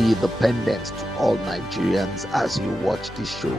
be dependent to all Nigerians as you watch this show.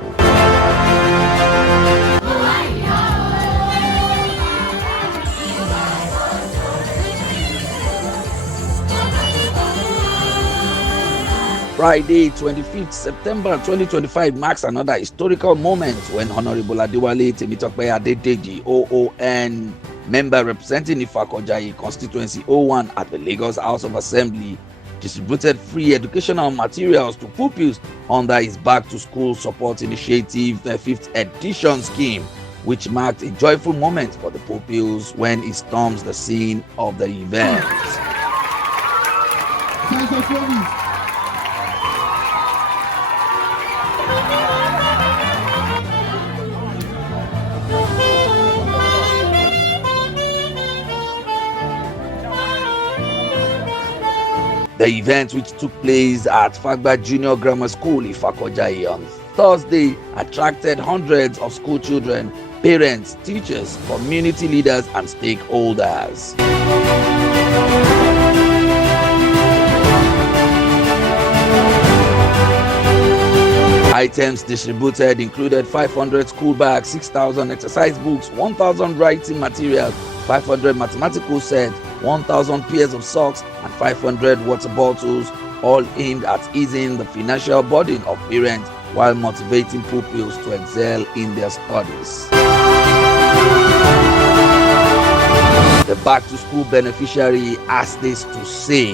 Friday, 25th September 2025 marks another historical moment when Honorable Adewale Temitope Adedeji, OON, member representing the FKJ Constituency OON at the Lagos House of Assembly, distributed free educational materials to pupils under his Back to School Support Initiative, the 5th edition scheme, which marked a joyful moment for the pupils when he storms the scene of the event. The event, which took place at Fagba Junior Grammar School in FKJ on Thursday, attracted hundreds of school children, parents, teachers, community leaders, and stakeholders. Items distributed included 500 school bags, 6,000 exercise books, 1,000 writing materials, 500 mathematical sets, 1,000 pairs of socks, and 500 water bottles, all aimed at easing the financial burden of parents while motivating pupils to excel in their studies. The Back to School beneficiary has this to say.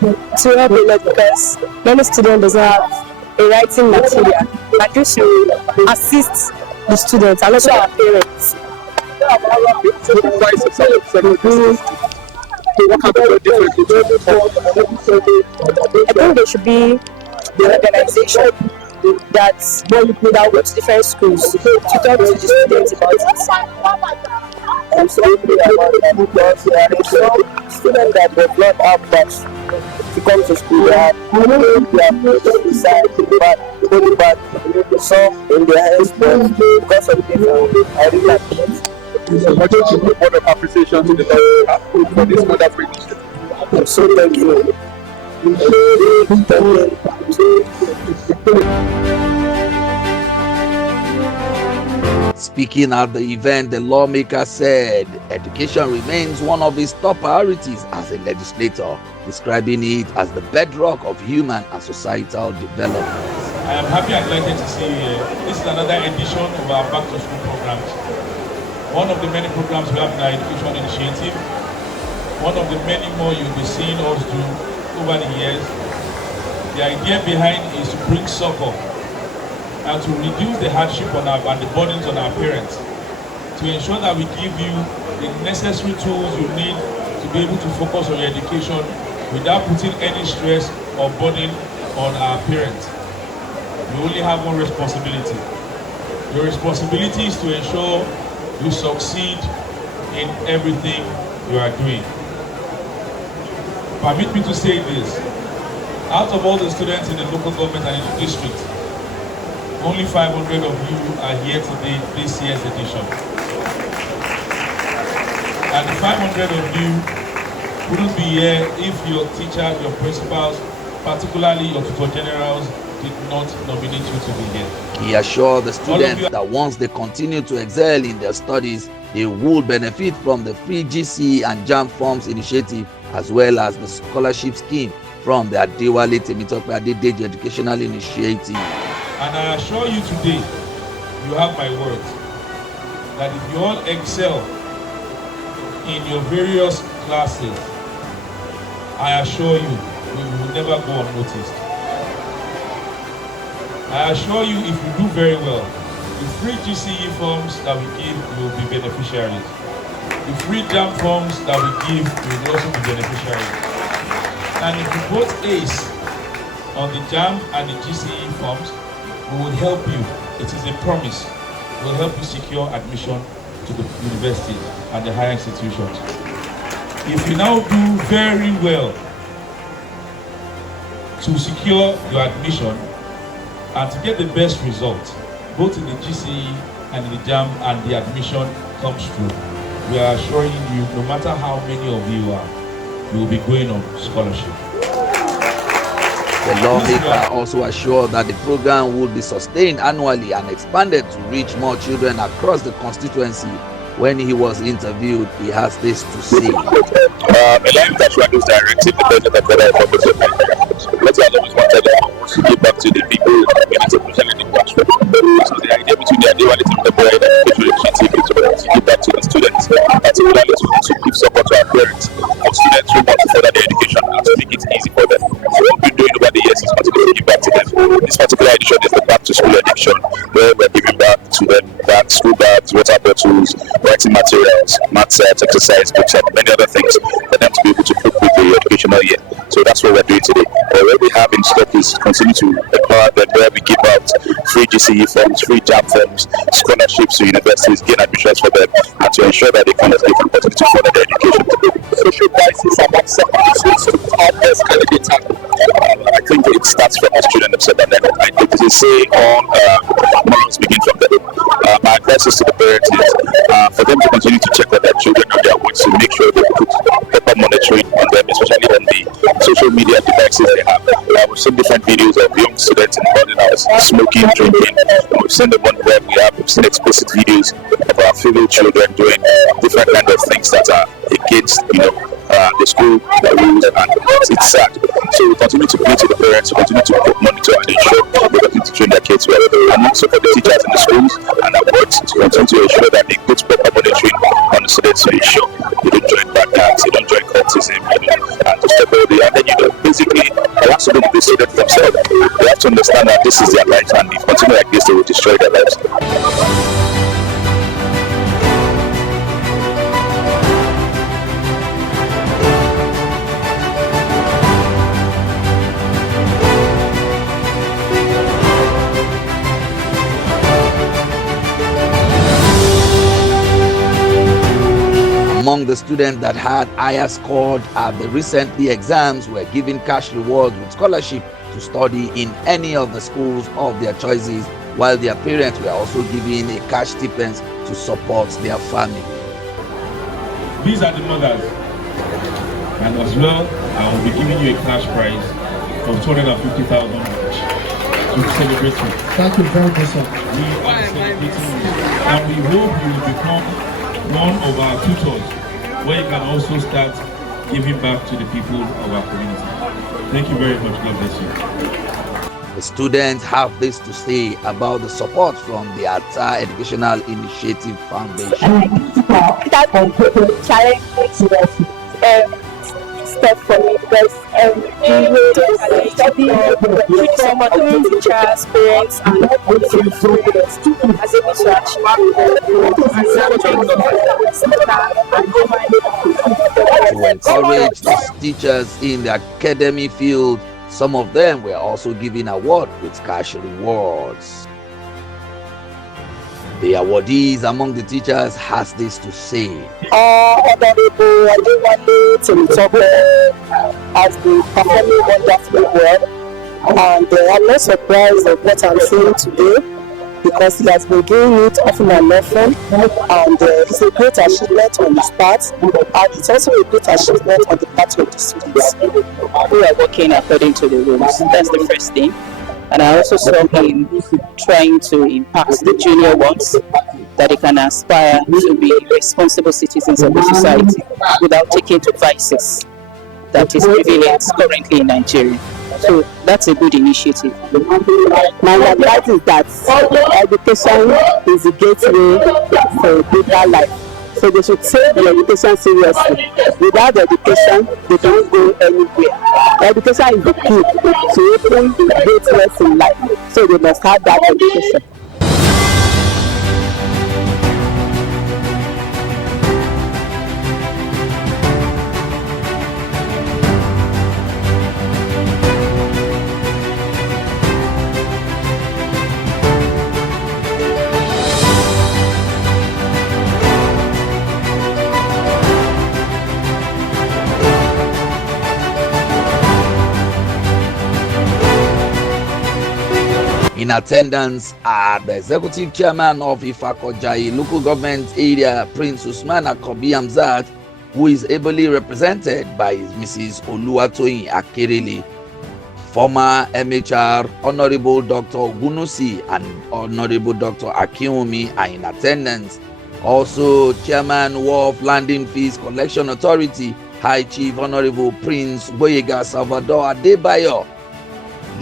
To help a lot because many students doesn't have a writing material, and this will assist the students and also our parents. I think there should be an organization that works different schools to talk to the students about it. I'm sorry because there are students that do not have books to come to school. They are going back, so in their hands, because of this, I really like it. So much word of appreciation to the Lord for this wonderful initiative. I'm so thankful. Speaking at the event, the lawmaker said education remains one of his top priorities as a legislator, describing it as the bedrock of human and societal development. I am happy and delighted to see this is another edition of our Back to School programs. One of the many programs we have in our education initiative, one of the many more you'll be seeing us do over the years. The idea behind is to bring succor and to reduce the hardship on and the burdens on our parents, to ensure that we give you the necessary tools you need to be able to focus on your education without putting any stress or burden on our parents. You only have one responsibility. Your responsibility is to ensure you succeed in everything you are doing. Permit me to say this. Out of all the students in the local government and in the district, only 500 of you are here today, this year's edition. And the 500 of you wouldn't be here if your teachers, your principals, particularly your tutor generals, did not nominate you to be here. He assured the students that once they continue to excel in their studies, they will benefit from the free GC and JAM forms initiative, as well as the scholarship scheme from the Adewale Temitope Adedeji Educational Initiative. And I assure you today, you have my word, that if you all excel in your various classes, I assure you, we will never go unnoticed. I assure you, if you do very well, the free GCE forms that we give, you will be beneficiaries. The free JAM forms that we give, you will also be beneficiaries. And if you both ace on the JAM and the GCE forms, we will help you. It is a promise. We will help you secure admission to the universities and the higher institutions. If you now do very well to secure your admission and to get the best result, both in the GCE and in the JAM, and the admission comes through, we are assuring you, no matter how many of you are, you will be going on scholarship. The lawmaker also assured that the program would be sustained annually and expanded to reach more children across the constituency. When he was interviewed, he has this to say. Elaine Tashwadu's directive, the president of the Federal what he has always wanted to give back to the people in the community, especially in the classroom. So the idea between the Adewale team and the board education initiative is to give back to the students, particularly to give support to our parents of students who want to further their education and to make it easy for them. So what we've been doing over the years is particularly give back to them. This particular edition is the back to school edition, where we're giving back to them bags, school bags, water bottles, writing materials, math sets, exercise books, and many other things for them to be able to cope with the educational year. So that's what we're doing today. What we have in stock is continue to empower them, where we give out free GCE forms, free JAM forms, scholarships to universities, gain admissions for them, and to ensure that they can continue to further their education. Social crisis among secondary schools to help us candidate. I think it starts from the student themselves, and then I think there's a say on morals begin from them. My advice is to the parents is for them to continue to check on their children on their works to make sure they put proper monitoring on them, especially on the social media devices they have. We've seen different videos of young students in boarding house smoking, drinking. We've seen the one where we've seen explicit videos of our fellow children doing different kind of things that are against, the school rules, and it's sad. So we continue to play to the parents, we continue to monitor and ensure we're going to train their kids well, and also for the teachers in the schools and at work to continue to ensure that they put proper monitoring on the students to ensure they don't join bad acts, they don't join cultism, and to stop all the, and then basically they have to be the students themselves. They have to understand that this is their life, and if continue like this, they will destroy their lives. Among the students that had higher scored at the recently exams were given cash rewards with scholarship to study in any of the schools of their choices, while their parents were also given a cash stipend to support their family. These are the mothers, and as well, I will be giving you a cash prize of 250,000 to celebrate you. Thank you very much, sir. We are celebrating you, and we hope you will become one of our tutors, where you can also start giving back to the people of our community. Thank you very much. God bless you. The students have this to say about the support from the Ata Educational Initiative Foundation. Step for me because some of the teachers, parents, and as able to encourage the teachers in the academy field, some of them were also given awards with cash rewards. The awardees among the teachers has this to say. Honorable Adewale Temitope has been performing wonderfully well, and I'm not surprised at what I'm seeing today because he has been doing it often and often, and it's a great achievement on his part, and it's also a great achievement on the part of the students. We are working according to the rules. That's the first thing. And I also saw him trying to impact the junior ones that they can aspire to be responsible citizens of the society without taking to vices that is prevalent currently in Nigeria. So that's a good initiative. My advice is that education is the gateway for a better life. So they should take the education seriously. Without education, they don't go anywhere. Education is the key to open greatness in life. So they must have that education. In attendance are the executive chairman of FKJ local government area, Prince Usman Akobi Hamzat, who is ably represented by Mrs. Oluwatoyin Akerele, former MHR Honorable Dr. Ogunusi and Honorable Dr. Akinwumi are in attendance. Also, Chairman Wharf Landing Fees Collection Authority, High Chief Honorable Prince Boyega Salvador Adebayo,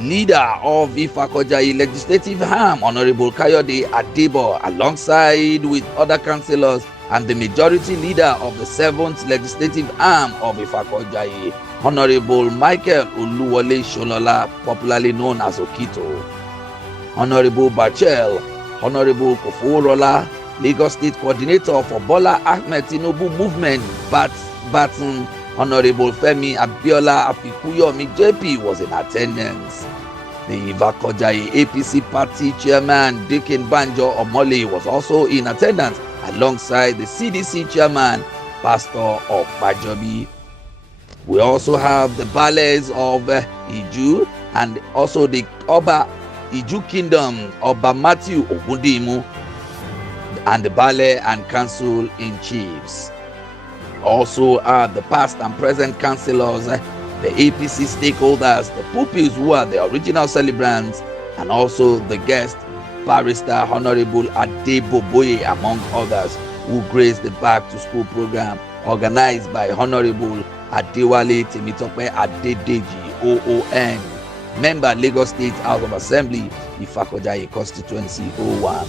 leader of FKJ Legislative Arm, Honorable Kayode Adebo, alongside with other councillors, and the majority leader of the 7th Legislative Arm of FKJ, Honorable Michael Oluwole Sholola, popularly known as Okito, Honorable Bachel, Honorable Koforola, Lagos State Coordinator for Bola Ahmed Tinubu Movement, Baton, Honorable Femi Abiola Afikuyomi JP was in attendance. The FKJ APC Party Chairman Dikin Banjo Omole was also in attendance, alongside the CDC Chairman Pastor of Bajobi. We also have the Bales of Iju and also the Oba Iju Kingdom, Oba Matthew Ogundimu, and the Bale and Council in Chiefs. Also are the past and present councillors, the APC stakeholders, the pupils who are the original celebrants, and also the guest, Barrister Honorable Adeboboye, among others, who graced the Back to School program organized by Honorable Adewale Temitope Adedeji, OON, member Lagos State House of Assembly, FKJ Constituency OON.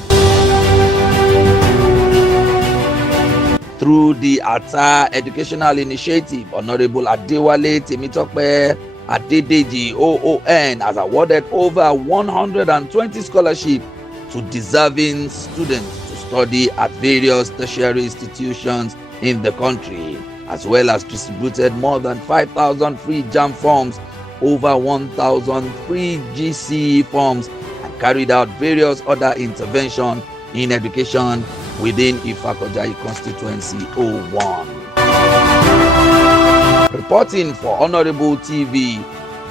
Through the ATA Educational Initiative, Honorable Adewale Temitope Adedeji, OON, has awarded over 120 scholarships to deserving students to study at various tertiary institutions in the country, as well as distributed more than 5,000 free JAMB forms, over 1,000 free GCE forms, and carried out various other interventions in education within FKJ Constituency 01. Reporting for Honorable TV,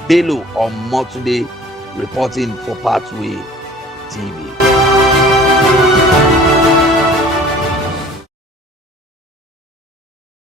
Bello Omotunde, reporting for Pathway TV.